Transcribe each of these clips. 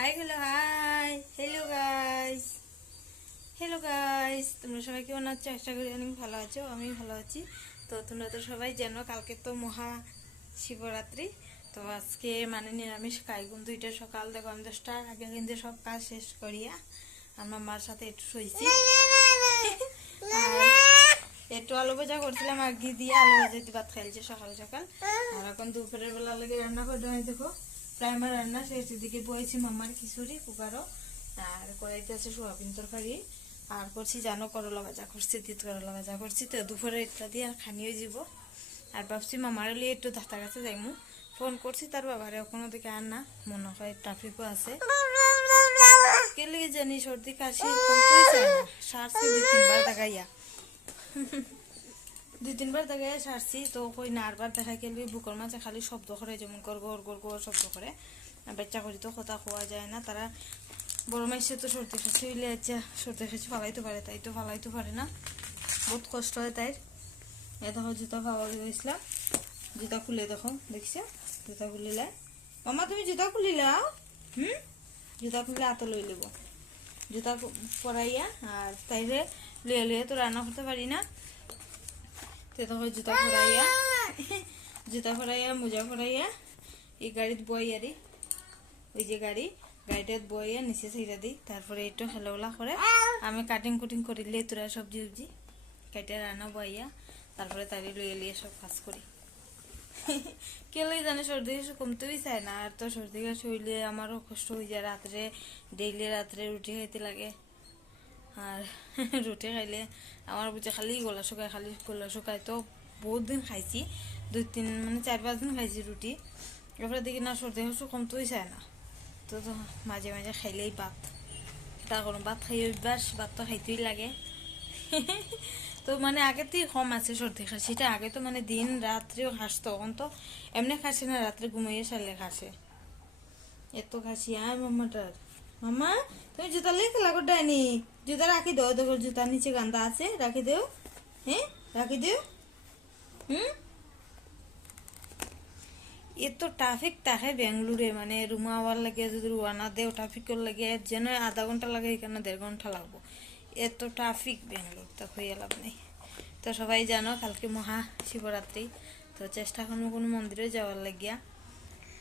Hi hello hi hello guys তোমরা সবাই কেমন আছো? আশা করি অনেক ভালো আছো। আমি ভালো আছি। তো তোমরা তো সবাই জানো কালকে তো মহা শিবরাত্রি। তো আজকে মানে নিরামিষ খাই। কিন্তু এটা সকাল দেখো আমি 10টার আগে কিন্তু সব কাজ শেষ করিয়া আমার মার সাথে একটু শুয়েছি। আর একটু আলু ভাজা করছিলাম আর ঘি দিয়ে আলু ভাজা দিয়ে ভাত খাইছে সকাল সকাল। আর এখন দুপুরের বেলা লাগে রান্না করে দেখো প্রায় আমার রান্না শেষ। দিকে বয়েছি মাম্মার খিচুড়ি কুকারও, আর কড়াইতে আছে সোয়াবিন তরকারি, আর করছি জানো করলা ভাজা করছি, তিত করলা ভাজা করছি। তো দুপুরে এটা দিয়ে আর খানিও যাব। আর ভাবছি মামার লিয়ে একটু ডাক্তার কাছে যাইমু। ফোন করছি তার বাবারে ওখানে দিকে আর না, মনে হয় ট্রাফিকও আছে। কে লেগে জানি সর্দি কাশি কমতেই চায় না। সারছি 2-3 বার দেখাইয়া 2-3 বার দেখাইয়া সারছি। তো কই নারবার দেখা গেলে বুকের মাঝে খালি শব্দ করে, যেমন গড় গড় গড় গড় শব্দ করে। বাচ্চা করি তো কথা খোয়া যায় না। তারা বড় মাইসে তো সর্দি খাসি হইলে আচ্ছা সর্দি খাসি ফালাইতে পারে, তাই তো ফালাইতে পারে না, বহুত কষ্ট হয় তাই। এ দেখো জুতা পাওয়া গেছিলাম, জুতা খুলে দেখো দেখছো জুতা খুলিলে। মামা তুমি জুতা খুলিলাও? জুতা খুলে হাতে লই লব, জুতা পরাইয়া। আর তাইলে লিয়ে লিয়ে তো রান্না করতে পারি না। তো দেখো জুতা ফরাইয়া মোজা ফরাইয়া এই গাড়িতে বইয়ারি, ওই যে গাড়িটাত বইয়া নিচে ছেড়ে দিই। তারপরে একটু হেলাওলা করে আমি কাটিং কুটিং করিলে তোরা সবজি উবজি কেটে রান্না বইয়া তারপরে তারি লইয়ে লিয়ে সব কাজ করি। কেলে জানে সর্দি কাশি কমতেই চায় না। আর তো সর্দি কাশি হইলে আমারও কষ্ট হয়ে যায়। রাত্রে ডেইলি রাত্রে রুটি খাইতে লাগে। আর রুটি খাইলে আমার বুঝে খালি গলা শুকায়। তো বহুত দিন খাইছি, 2-3 মানে 4-5 দিন খাইছি রুটি। এরপরে দেখি না সর্দি কাশি কমতেই চায় না। তো মাঝে মাঝে খাইলেই ভাত, তা করুন ভাত খাই অভ্যাস, ভাত তো খাইতেই লাগে। তো মানে আগে তো কম আছে সর্দি খাসিটা। আগে তো মানে দিন রাত্রেও খাস, তখন তো এমনি খাসে না, রাত্রে ঘুমাইয়ে সারলে খাসে। এত খাসি আর মাম্মাটার। মাম্মা তুমি জুতা লিয়ে খেলা করে ডাইনি, জুতা রাখি দাও, দেখো জুতার নিচে গান্দা আছে, রাখি দেও। হ্যাঁ রাখি দেও। এত ট্রাফিক থাকে বেঙ্গলুরে, মানে রুমা আওয়ার লাগে যদি রুয়ানা দেও ট্রাফিকের লাগে যেন আধা ঘন্টা লাগে, এখানে 1.5 ঘন্টা লাগবো। এত ট্রাফিক বেঙ্গলোর, তো হয়ে লাভ নেই। তো সবাই জানো কালকে মহা শিবরাত্রি। তো চেষ্টা করবো কোনো মন্দিরে যাওয়ার লাগিয়া।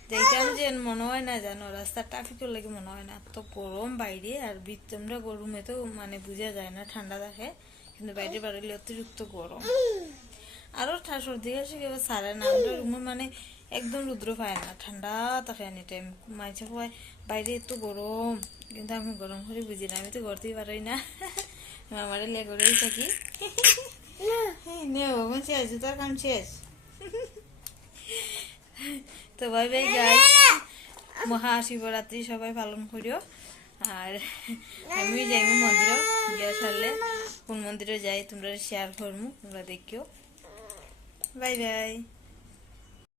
যেইটাম যে মনে হয় না জানো, রাস্তার ট্রাফিকের লাগে মনে হয় না। তো গরম বাইরে, আর তোমরা গরমে তো মানে বোঝা যায় না, ঠান্ডা থাকে, কিন্তু বাইরে বাড়লে অতিরিক্ত গরম। আরো সর্দি কাশি কেউ সারে না। আমরা রুমে মানে একদম রুদ্র পায় না, ঠান্ডা থাকে এনি টাইম। মাঝে হয় বাইরে এত গরম, কিন্তু আমি গরম করে বুঝি না, আমি তো করতেই পারি না। আমার লেগরেই থাকি। নেও শেষ, জুতার কাম শেষ। তো বাই বাই গাইস, মহাশিবরাত্রি সবাই পালন করিও। আর আমি যাইমু মন্দিরে, গিয়া সারলে কোন মন্দিরে যাই তোমরা শেয়ার করমু, তোমরা দেখিও। Bye bye.